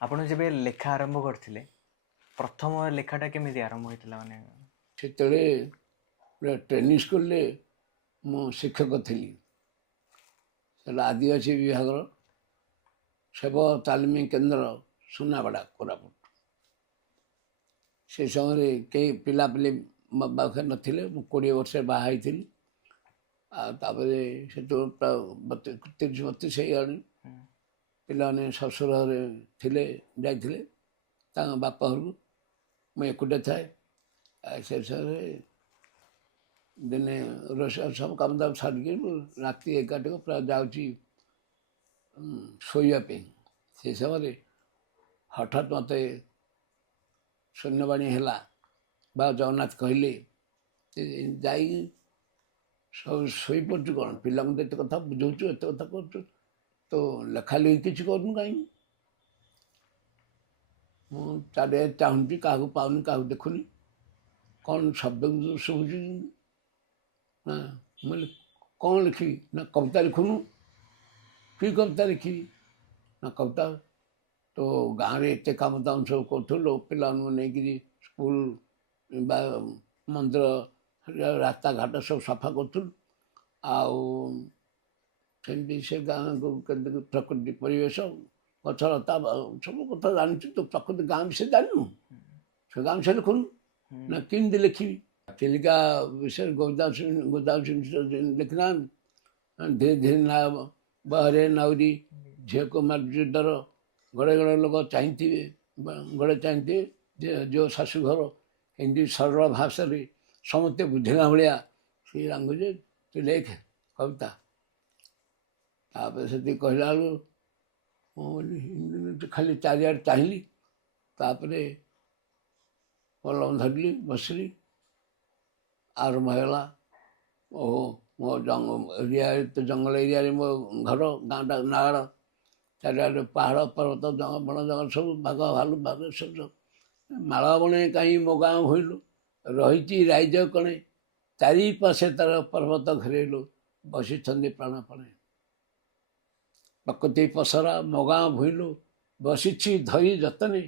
ଆପଣ ଯେବେ ଲେଖା ଆରମ୍ଭ କରିଥିଲେ ପ୍ରଥମ ଲେଖାଟା କେମିତି ଆରମ୍ଭ ହେଇଥିଲା ମାନେ? ସେତେବେଳେ ଟ୍ରେନିଂ ସ୍କୁଲରେ ମୁଁ ଶିକ୍ଷକ ଥିଲି। ସେଟା ଆଦିବାସୀ ବିଭାଗର ସେବ ତାଲିମ କେନ୍ଦ୍ର ସୁନାବେଡ଼ା କୋରାପୁଟ। ସେ ସମୟରେ କେହି ପିଲାପିଲି ମୋ ପାଖରେ ନଥିଲେ। ମୁଁ 20 ବର୍ଷରେ ବାହା ହେଇଥିଲି। ଆଉ ତାପରେ ସେତେବେଳେ ପ୍ରାୟ 30-32 ହେଇଗଲାଣି। ପିଲାମାନେ ଶ୍ୱଶୁର ଘରେ ଥିଲେ, ଯାଇଥିଲେ ତାଙ୍କ ବାପ ଘରକୁ। ମୁଁ ଏକୁଟିଆ ଥାଏ। ସେ ସମୟରେ ଦିନେ ରୋଷେଇ ସବୁ କାମ ଦାମ ସାରିକି ରାତି 11ଟାକୁ ପ୍ରାୟ ଯାଉଛି ଶୋଇବା ପାଇଁ। ସେ ସମୟରେ ହଠାତ୍ ମୋତେ ଶୂନ୍ୟବାଣୀ ହେଲା ବା ଜଗନ୍ନାଥ କହିଲେ ଯାଇକି ସବୁ ଶୋଇପଡ଼ୁଛୁ କ'ଣ? ପିଲାଙ୍କୁ ତ ଏତେ କଥା ବୁଝାଉଛୁ, ଏତେ କଥା କରୁଛୁ, ତ ଲେଖା ଲେଖି କିଛି କରୁନୁ କାହିଁକି? ମୁଁ ଚାରିଆଡ଼େ ଚାହୁଁଛି, କାହାକୁ ପାଉନି, କାହାକୁ ଦେଖୁନି। କ'ଣ ଶବ୍ଦ ଶୁଭୁଛି ନା? ମୁଁ କହିଲି କ'ଣ ଲେଖିବି? ନା କବିତା ଲେଖୁନୁ। କି କବିତା ଲେଖିବି? ନା କବିତା ତ ଗାଁରେ ଏତେ କାମ ଦାମ ସବୁ କରୁଥିଲୁ, ପିଲାମାନଙ୍କୁ ନେଇକିରି ସ୍କୁଲ ବା ମନ୍ଦିର ରାସ୍ତାଘାଟ ସବୁ ସଫା କରୁଥିଲୁ। ଆଉ ସେମିତି ସେ ଗାଁକୁ ପ୍ରକୃତି ପରିବେଶ ଗଛଲତା ସବୁ କଥା ଜାଣିଛୁ। ତ ପ୍ରକୃତି ଗାଁ ବିଷୟରେ ଜାଣିନୁ? ସେ ଗାଁ ବିଷୟରେ ଲେଖୁନୁ। ନା କେମିତି ଲେଖିବି? ଚିଲିକା ବିଷୟରେ ଗୋଦାବରୀ ଲେଖିନାହାନ୍ତି? ଧୀରେ ଧୀରେ ନା ବାହାରେ ନାଉରି ଝିଅକୁ ମାର୍ଜୁଦର ଘରେ ଘରେ ଲୋକ ଚାହିଁଥିବେ, ଘରେ ଚାହିଁଥିବେ ଯେ ଯେଉଁ ଶାଶୁଘର ଏମିତି ସରଳ ଭାଷାରେ ସମସ୍ତେ ବୁଝିଲା ଭଳିଆ ସେ ଲାଙ୍ଗୁଏଜ୍ ତୁ ଲେଖ କବିତା। ତାପରେ ସେତିକି କହିଲା ବେଳକୁ ଖାଲି ଚାରିଆଡ଼େ ଚାହିଁଲି। ତାପରେ କଲମ ଧରିଲି, ବସିଲି, ଆରମ୍ଭ ହେଲା। ଓହୋ, ମୋ ଏରିଆରେ ତ ଜଙ୍ଗଲ ଏରିଆରେ ମୋ ଘର, ଗାଁଟା ନାଗାଳ। ଚାରିଆଡ଼େ ପାହାଡ଼ ପର୍ବତ ବଣ ଜଙ୍ଗଲ ସବୁ, ବାଘ ଭାଲୁ ସବୁ। ମାଳ ବଣେ କାହିଁ ମୋ ଗାଁ ହୋଇଲୁ, ରହିଛି ରାଇଜ କଣେ, ଚାରି ପାଶେ ତାର ପର୍ବତ ଘେରେଇଲୁ, ବସିଛନ୍ତି ପ୍ରାଣପଣେ। ପ୍ରକୃତି ପସରା ମୋ ଗାଁ ଭୁଇଲୁ, ବସିଛି ଧରି ଯତନେ,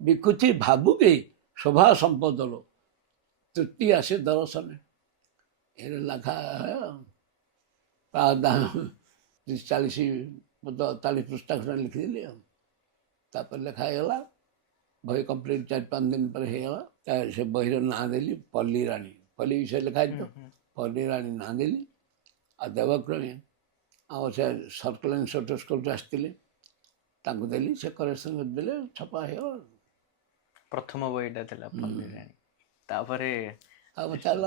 ବିକୁଛି ଭାବୁକେ ଶୋଭା ସମ୍ପଦଲୋ, ତୃପ୍ତି ଆସେ ଦର୍ଶନେ। ଏରେ ଲେଖା ପ୍ରାୟ 40 ପୃଷ୍ଠା ଖଣ୍ଡେ ଲେଖିଦେଲି। ଆଉ ତାପରେ ଲେଖା ହେଇଗଲା। ବହି କମ୍ପ୍ଲିଟ୍ 4-5 ଦିନ ପରେ ହେଇଗଲା। ସେ ବହିର ନାଁ ଦେଲି ପଲ୍ଲୀ ରାଣୀ। ପଲ୍ଲୀ ବିଷୟରେ ଲେଖା ହେଇଥିବ। ପଲ୍ଲୀ ରାଣୀ ନାଁ ଦେଲି। ଆଉ ଦେବକ୍ରମେ ଆମର ସେ ସର୍କଲ ଇନ୍ସପେକ୍ଟର ସ୍କୁଲରୁ ଆସିଥିଲେ, ତାଙ୍କୁ ଦେଲି। ସେ କରେକ୍ସନ ଦେଲେ, ଛପା ହେଇଗଲା। ପ୍ରଥମ ବହିଟା ଥିଲା ପଲ୍ଲୀ ରାଣୀ। ତାପରେ ଆଉ ଚାଲ